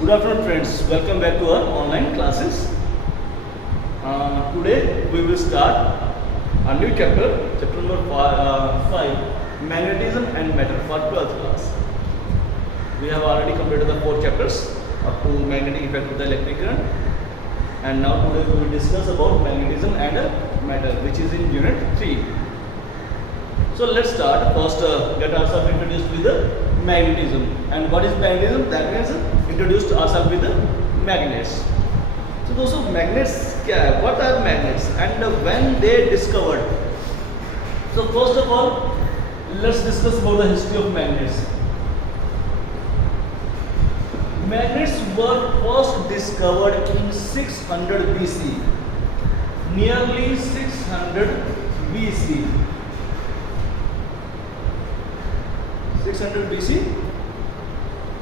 Good afternoon, friends. Welcome back to our online classes. Today we will start a new chapter, chapter number 5, magnetism and matter for 12th class. We have already completed the 4 chapters up to magnetic effect of the electric current, and now today we will discuss about magnetism and matter, which is in unit 3. So let's start. First, get ourselves introduced with the magnetism. And what is magnetism? That means introduced ourselves with the magnets. So दोस्तों magnets क्या है? What are magnets and when they discovered? So first of all, let's discuss about the history of magnets. Magnets were first discovered in 600 BC. Nearly 600 BC. 600 BC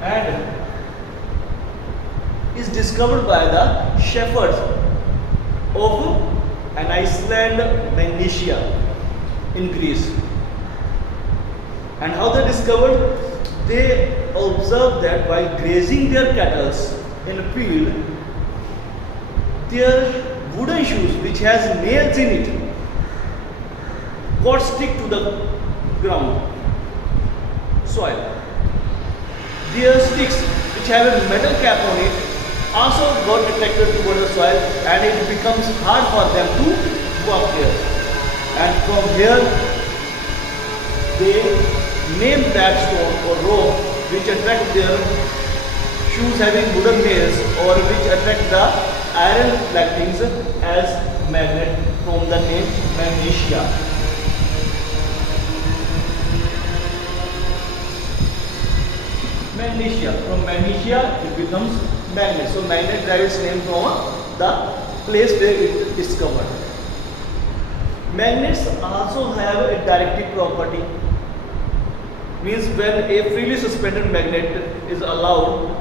and is discovered by the shepherds of an island Magnesia in Greece. And how they discovered? They observed that while grazing their cattle in a field, their wooden shoes, which has nails in it, got stick to the ground, soil. Their sticks, which have a metal cap on it, also got attracted toward the soil, and it becomes hard for them to walk there. And from here, they named that stone or rock which attract their shoes having wooden nails or which attract the iron-like things as magnet, from the name Magnesia. Magnesia. From Magnesia it becomes magnet. So magnet derives its name from the place where it is discovered. Magnets also have a directive property. Means when a freely suspended magnet is allowed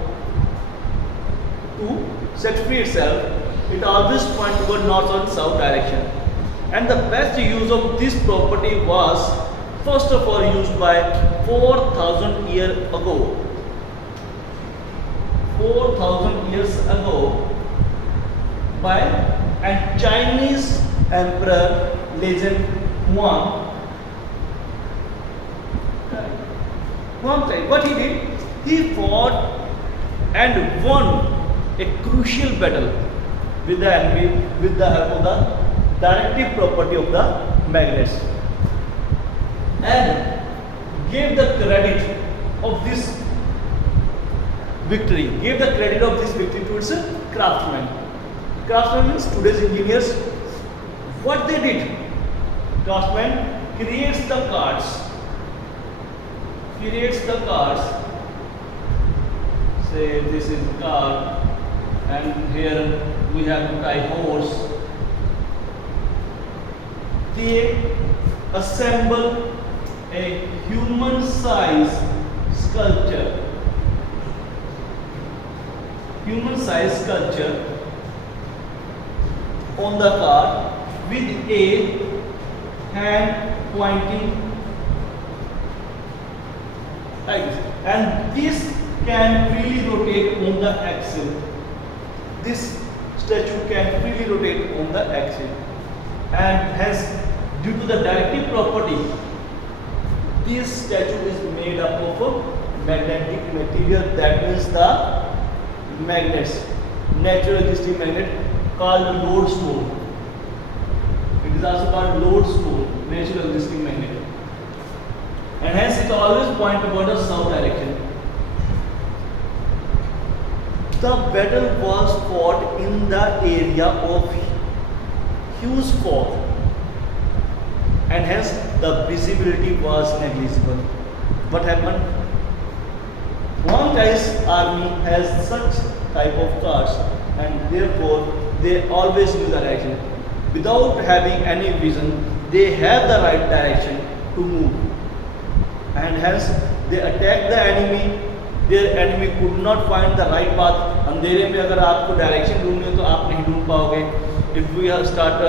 to set free itself, it always points toward north or south direction. And the best use of this property was first of all used by 4,000 years ago. 4,000 years ago by a Chinese emperor legend Huang. What he did? He fought and won a crucial battle with the enemy with the help of the directive property of the magnets, and gave the credit of this victory, to its craftsmen. Craftsmen means today's engineers. What they did? Craftsman creates the cards. Say this is car, and here we have to tie horse. They assemble a human-sized sculpture. On the car with a hand pointing like this, and this can freely rotate on the axle. This statue can freely rotate on the axle, and hence due to the directive property, this statue is made up of a magnetic material, that means the magnets, natural existing magnet called lodestone. It is also called lodestone, natural existing magnet, and hence it always points toward the south direction. The battle was fought in the area of Hughes Fort, and hence the visibility was negligible. What happened? Huang Kai's army has such type of cars, and therefore they always knew the direction. Without having any vision, they have the right direction to move, and hence they attack the enemy. Their enemy could not find the right path. अंधेरे में अगर आपको direction ढूंढनी हो तो आप नहीं ढूंढ पाओगे. If we start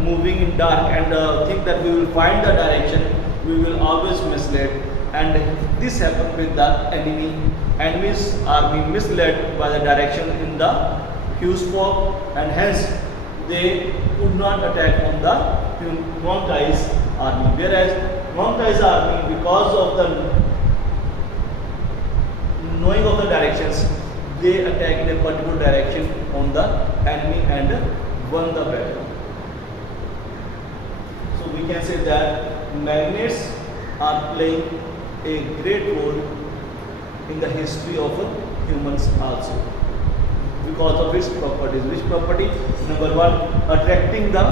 moving in dark and think that we will find the direction, we will always misled. and this happened with the enemy. Enemies are being misled by the direction in the huge fog, and hence they could not attack on the Mongtai's army. Whereas Mongtai's army, because of the knowing of the directions, they attack in a particular direction on the enemy and won the battle. So we can say that magnets are playing a great role in the history of humans also, because of its properties. Which property? Number one, attracting the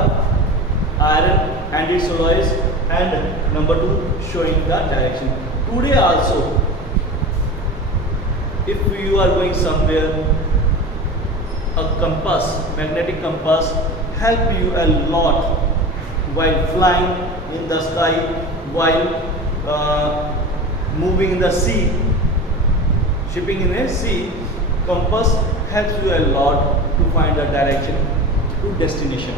iron and its alloys, and number two, showing the direction. Today also, if you are going somewhere, a compass, magnetic compass, help you a lot while flying in the sky, while moving in the sea, shipping in a sea. Compass helps you a lot to find the direction to destination.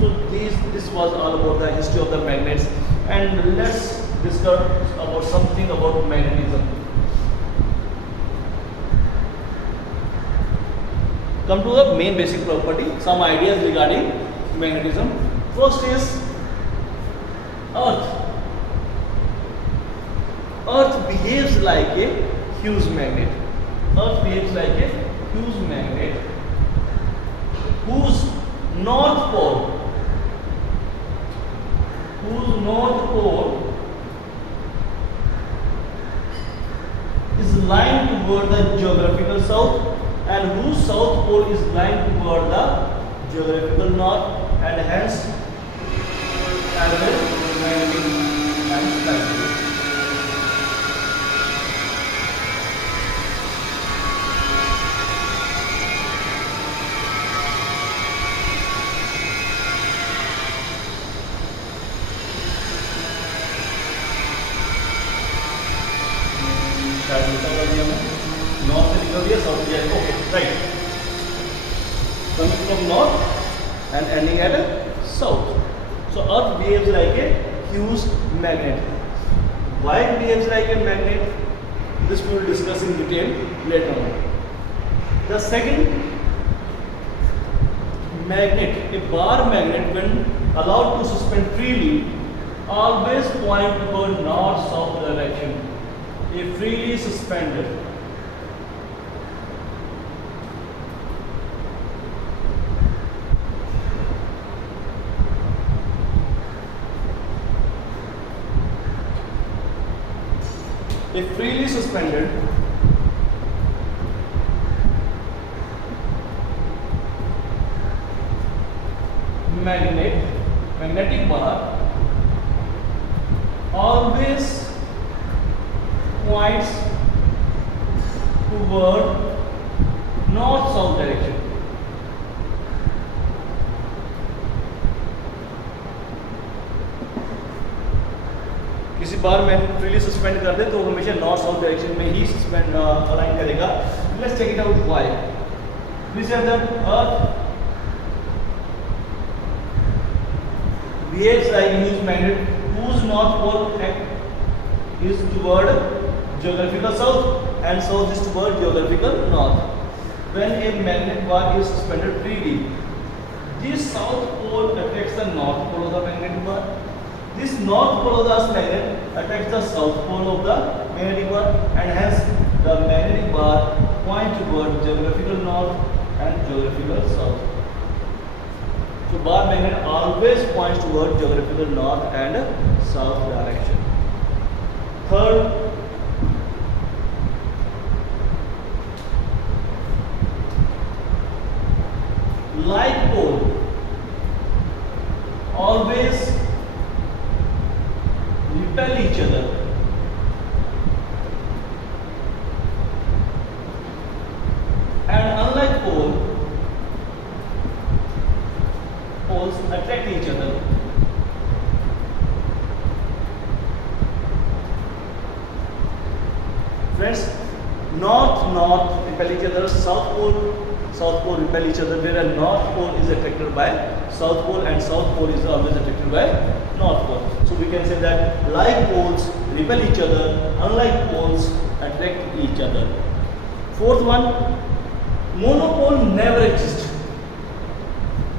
So this was all about the history of the magnets, and let's discuss about something about magnetism. Come to the main basic property, some ideas regarding magnetism. First is Earth. Earth behaves like a huge magnet. Earth behaves like a huge magnet whose north pole is lying toward the geographical south, and whose south pole is lying toward the geographical north, and hence parallel magnetic lines like this. North से निकल दिया, south जाएगा. Okay, right. Coming from north and ending at south. So Earth behaves like a huge magnet. Why it behaves like a magnet? This we will discuss in detail later on. The second, magnet, a bar magnet, when allowed to suspend freely, always point toward north-south direction. A freely suspended. A freely suspended magnetic bar always points toward north-south direction. किसी बार मैं freely suspend कर दे तो हमेशा north south direction में ही suspend align करेगा. Let's check it out why. We say that earth behaves like a huge magnet whose north pole is toward geographical south and south is toward geographical north. When a magnet bar is suspended freely, this south pole attracts the north pole of the magnetic bar. This north pole of the magnet attracts the south pole of the magnetic bar, and hence the magnetic bar points toward geographical north and geographical south. So bar magnet always points toward geographical north and south direction. Third, like pole always repel each other. And unlike poles attract each other. Friends, north repel each other, south pole repel each other, where a north pole is attracted by south pole and south pole is always attracted by north pole. So we can say that like poles repel each other, unlike poles attract each other. Fourth one, monopole never exists.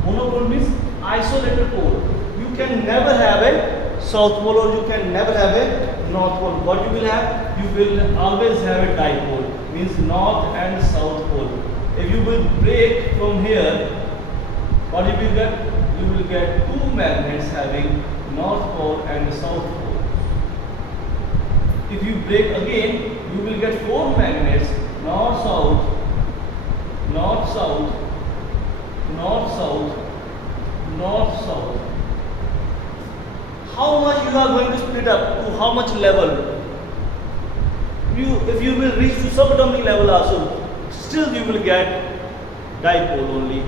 Monopole means isolated pole. You can never have a south pole or you can never have a north pole. What you will have? You will always have a dipole, means north and south pole. If you will break from here, what you will get? You will get two magnets having north pole and south pole. If you break again, you will get four magnets, north south, north south, north south, north south. How much you are going to split up? To how much level? If you will reach to subatomic level also, still you will get dipole only,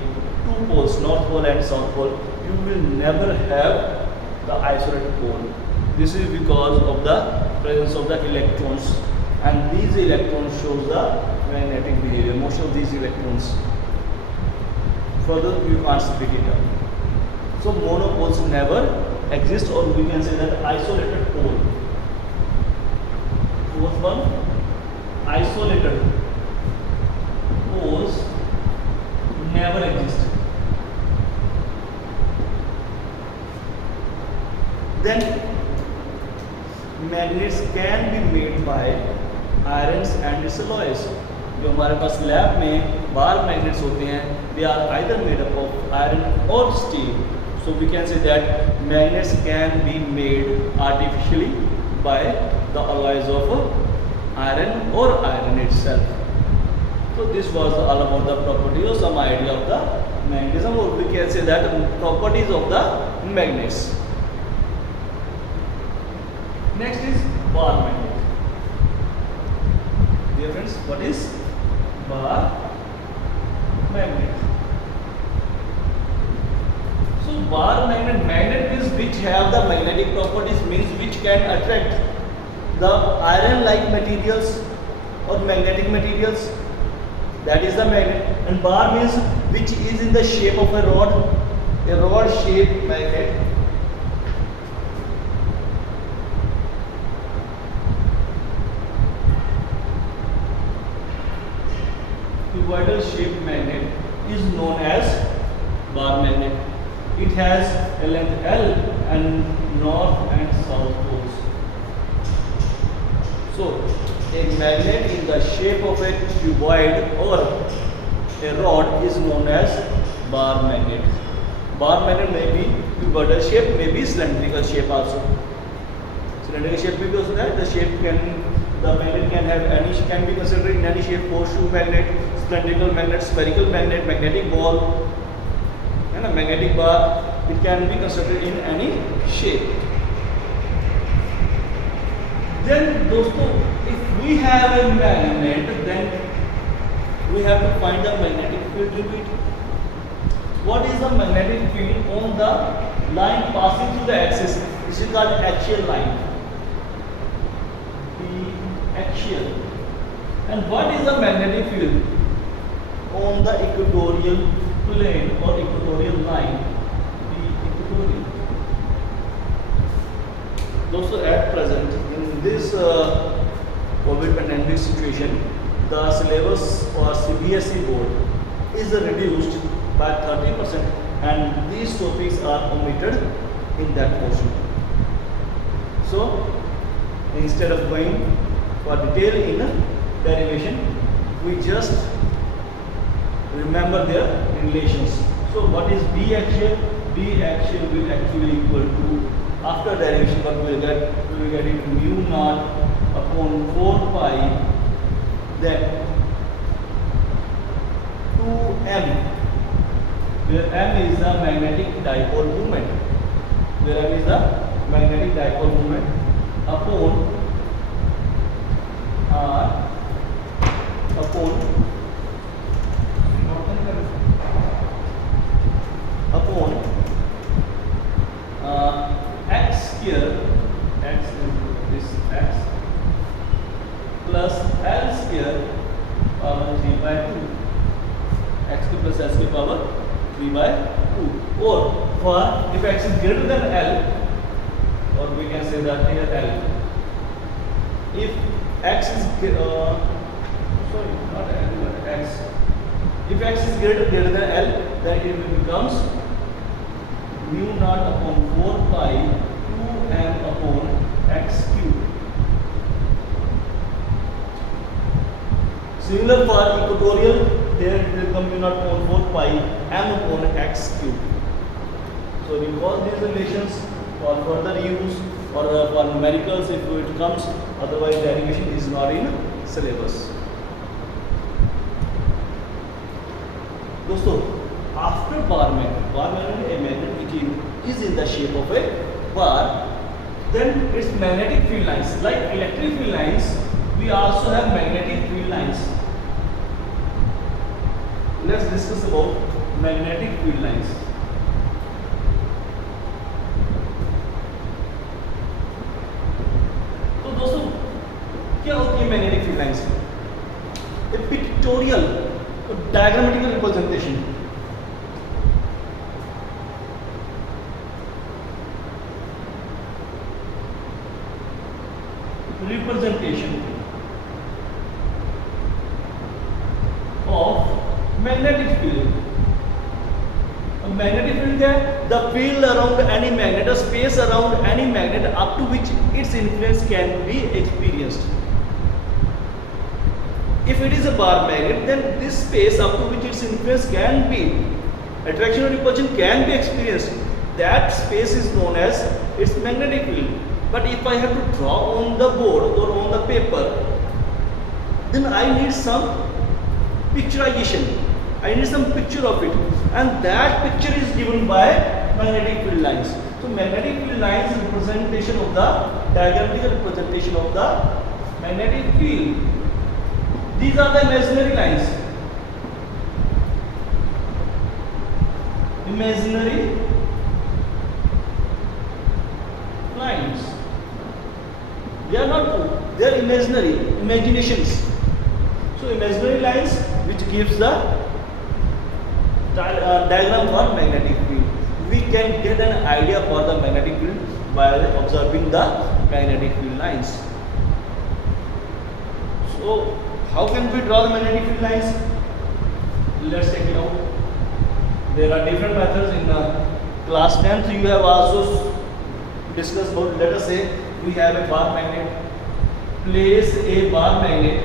two poles, north pole and south pole. You will never have the isolated pole. This is because of the presence of the electrons, and these electrons shows the magnetic behavior. Most of these electrons. Further, you can't split it up. So monopoles never exist, or we can say that isolated pole. Fourth one, isolated poles never exist. Then magnets can be made by irons and its alloys. जो हमारे पास lab में बार magnets होते हैं, they are either made up of iron or steel. So we can say that magnets can be made artificially by the alloys of iron or iron itself. So this was all about the properties or some idea of the magnetism, or we can say that properties of the magnets. Next is bar magnet. Dear friends, what is bar magnet? So bar magnet, magnet means which have the magnetic properties, means which can attract the iron-like materials or magnetic materials. That is the magnet. And bar means which is in the shape of a rod-shaped magnet. Cuboidal shaped magnet is known as bar magnet. It has a length L and north and south poles. So, a magnet in the shape of a cuboid or a rod is known as bar magnet. Bar magnet may be cuboidal shape, may be cylindrical shape also. Cylindrical shape may be also that the magnet can have any, can be considered in any shape: horseshoe magnet, cylindrical magnet, spherical magnet, magnetic ball, and a magnetic bar. It can be considered in any shape. Then, दोस्तों, if we have a magnet, then we have to find the magnetic field limit. What is the magnetic field on the line passing through the axis? This is called axial line. The axial. And what is the magnetic field on the equatorial plane or equatorial line? The equatorial. Also, at present, in this COVID pandemic situation, the syllabus for CBSE board is reduced by 30%, and these topics are omitted in that portion. So, instead of going for detail in derivation, we just remember their relations. So, what is B axial? B axial will actually equal to, after derivation, what we will get? We will get it mu naught upon 4 pi, then 2m, where m is the magnetic dipole moment, where m is the magnetic dipole moment, upon r upon x square, x is this x, plus L square power 3 by 2, x cube plus L square power 3 by 2, or for if x is greater than L, or we can say that here L, If x is sorry, not L, but x. If x is greater than L, then it becomes mu naught upon 4 pi 2m upon x cube. Similar for equatorial, here it will become mu naught upon 4 pi m upon x cube. So recall these relations for further use or for numericals if it comes, otherwise derivation is not in syllabus. दोस्तों, after bar magnet, a magnet which is in the shape of a bar, then its magnetic field lines, like electric field lines, we also have magnetic field lines. Let's discuss about magnetic field lines. तो दोस्तों, क्या होती है magnetic field lines? A pictorial, diagrammatical representation. Of magnetic field. A magnetic field क्या है? The field around any magnet, a space around any magnet up to which its influence can be experienced. If it is a bar magnet, then this space up to which its influence can be, attraction or repulsion can be experienced, that space is known as its magnetic field. But if I have to draw on the board or on the paper, then I need some picturization. I need some picture of it, and that picture is given by magnetic field lines. So magnetic field lines is representation of the diagrammatical representation of the magnetic field. These are the imaginary lines. Imaginary lines. They are not true. They are imaginary, imaginations. So imaginary lines which gives the diagram for magnetic field. We can get an idea for the magnetic field by observing the magnetic field lines. So how can we draw the magnetic field lines? Let's check it out. There are different methods in class 10th. You have also discussed about, let us say we have a bar magnet. Place a bar magnet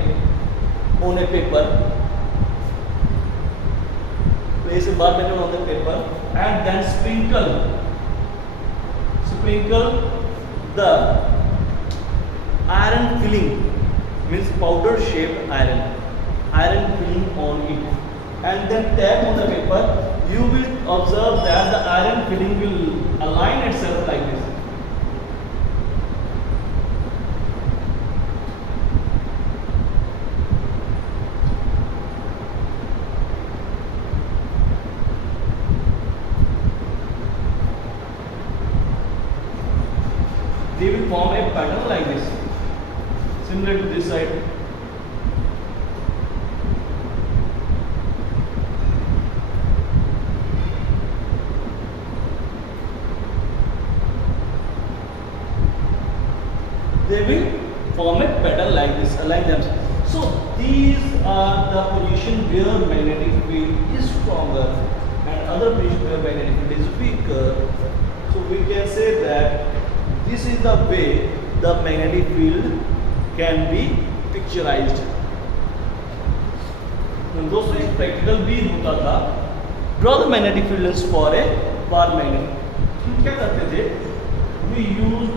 on a paper. Place a bar magnet on the paper and then sprinkle the iron filling, means powder shaped iron filling on it, and then tap on the paper. You will observe that the iron filling will align itself like this. They will form a pattern like this, similar to this side. They will form a pattern like this, align themselves. So these are the position where magnetic field is stronger and other position where magnetic field is weaker. So we can say that this is the way the magnetic field can be picturized. दोस्तों एक practical भी होता था, draw the magnetic field lines for a bar magnet. हम क्या करते थे? We use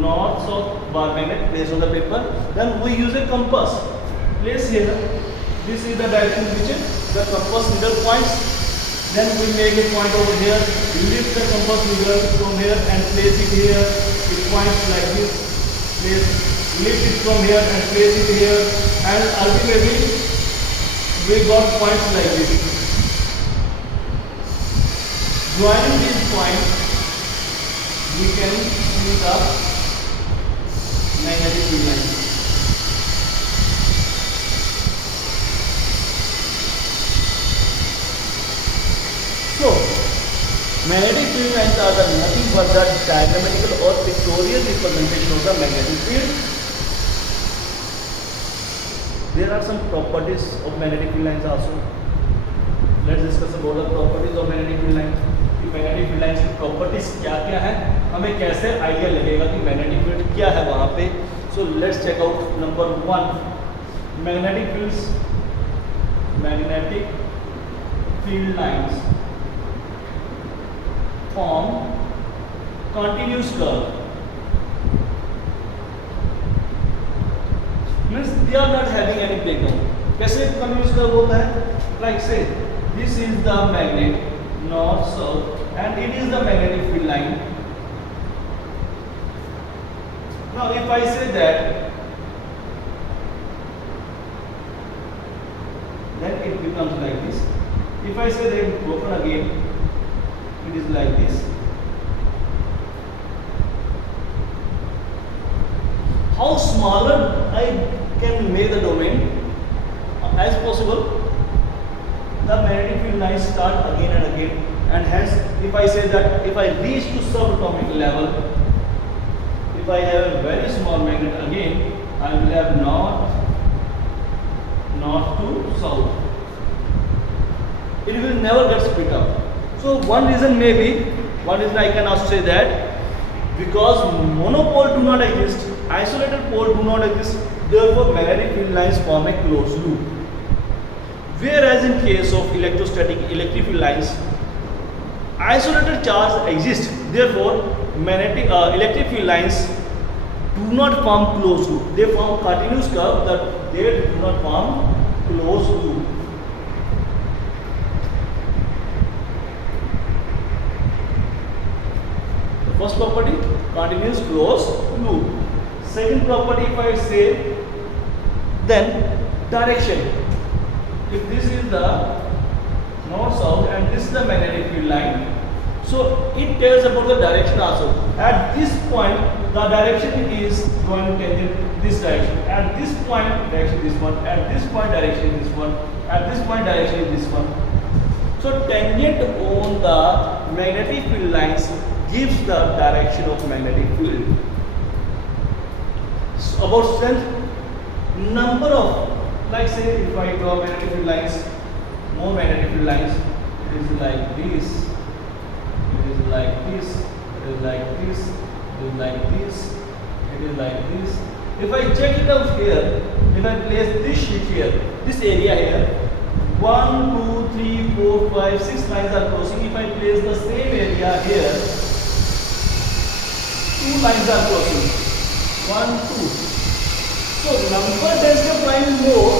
north south bar magnet placed on the paper. Then we use a compass. Place here. This is the direction which the compass needle points. Then we make a point over here. Lift the compass needle from here and place it here. It points like this. Lift it from here and place it here, and ultimately we got points like this. Joining these points, we can see the magnetic field line. So magnetic field lines are nothing but the diagrammatical or pictorial representation of the magnetic field. there are some properties of magnetic field lines also. Let's discuss about the properties of magnetic field lines. कि magnetic field lines की properties क्या क्या है, हमें कैसे idea लगेगा कि magnetic field क्या है वहाँ पे. So let's check out number 1. Magnetic field lines form continuous curve. Means they are not having any breakdown. कैसे continuous curve होता है? Like say this is the magnet north south and it is the magnetic field line. Now if I say that, then it becomes like this. If I say that it broken again, it is like this. How smaller I can make the domain as possible, the magnetic field lines start again and again, and hence if I say that if I reach to subatomic level, if I have a very small magnet again, I will have north to south. It will never get split up. So one reason I can also say that because monopole do not exist, isolated pole do not exist, therefore magnetic field lines form a closed loop. Whereas in case of electric field lines, isolated charge exists, therefore electric field lines do not form closed loop. They form continuous curve, that they do not form closed loop. The first property, continuous closed loop. Second property, if I say, then direction. If this is the north south and this is the magnetic field line, so it tells about the direction also. At this point the direction is going tangent this direction, at this point direction this one, at this point direction this one, at this point direction is this one. So tangent on the magnetic field lines gives the direction of magnetic field. So about strength, number of, like say if I draw magnetic field lines, more magnetic field lines, it is like this, it is like this, it is like this, it is like this, it is like this. If I check it out here, if I place this sheet here, this area here, 1, 2, 3, 4, 5, 6 lines are crossing. If I place the same area here, 2 lines are crossing. 1, 2. So number density of line is more,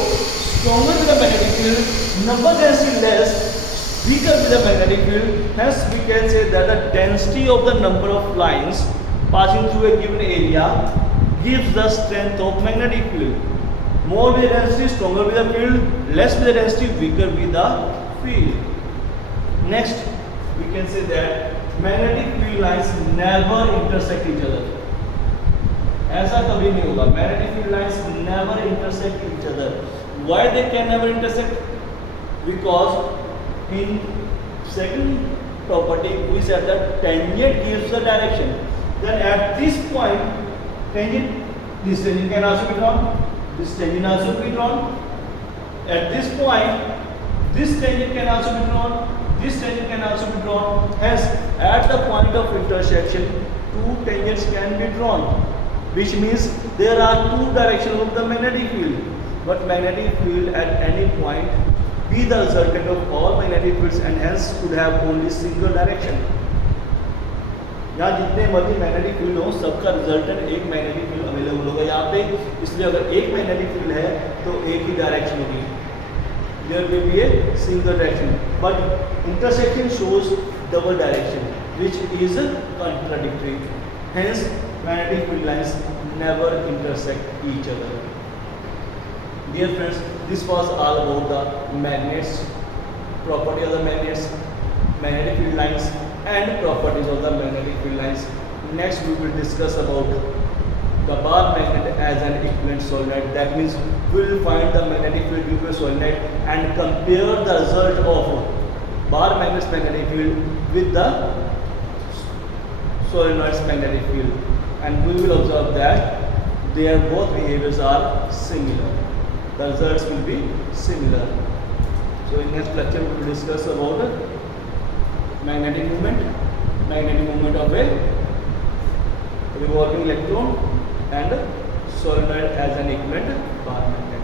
stronger with the magnetic field, number density less, weaker with the magnetic field. Hence we can say that the density of the number of lines passing through a given area gives the strength of magnetic field. More with the density, stronger with the field, less with the density, weaker with the field. Next we can say that magnetic field lines never intersect each other. ऐसा कभी नहीं होगा. Magnetic field lines never intersect each other. Why they can never intersect? Because in second property we said that tangent gives the direction. Then at this point, this tangent can also be drawn. This tangent also be drawn. At this point, this tangent can also be drawn. This tangent can also be drawn. Hence, at the point of intersection, 2 tangents can be drawn, which means there are 2 directions of the magnetic field. But magnetic field at any point be the resultant of all magnetic fields and hence could have only single direction. यहाँ जितने मर्जी magnetic field हो, सबका resultant एक magnetic field available होगा यहाँ पे. इसलिए अगर एक मैग्नेटिक फील्ड है तो एक ही डायरेक्शन होगी. There will be a single direction, but intersection shows double direction, which is contradictory. Hence, magnetic field lines never intersect each other. Dear friends, this was all about the magnets, property of the magnets, magnetic field lines, and properties of the magnetic field lines. Next, we will discuss about the bar magnet as an equivalent solenoid. That means we will find the magnetic field due to a solenoid and compare the result of bar magnet's magnetic field with the solenoid's magnetic field, and we will observe that their both behaviors are similar. the results will be similar. So in next lecture we will discuss about magnetic movement of a revolving electron and solenoid as an equivalent bar magnet.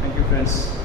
Thank you friends.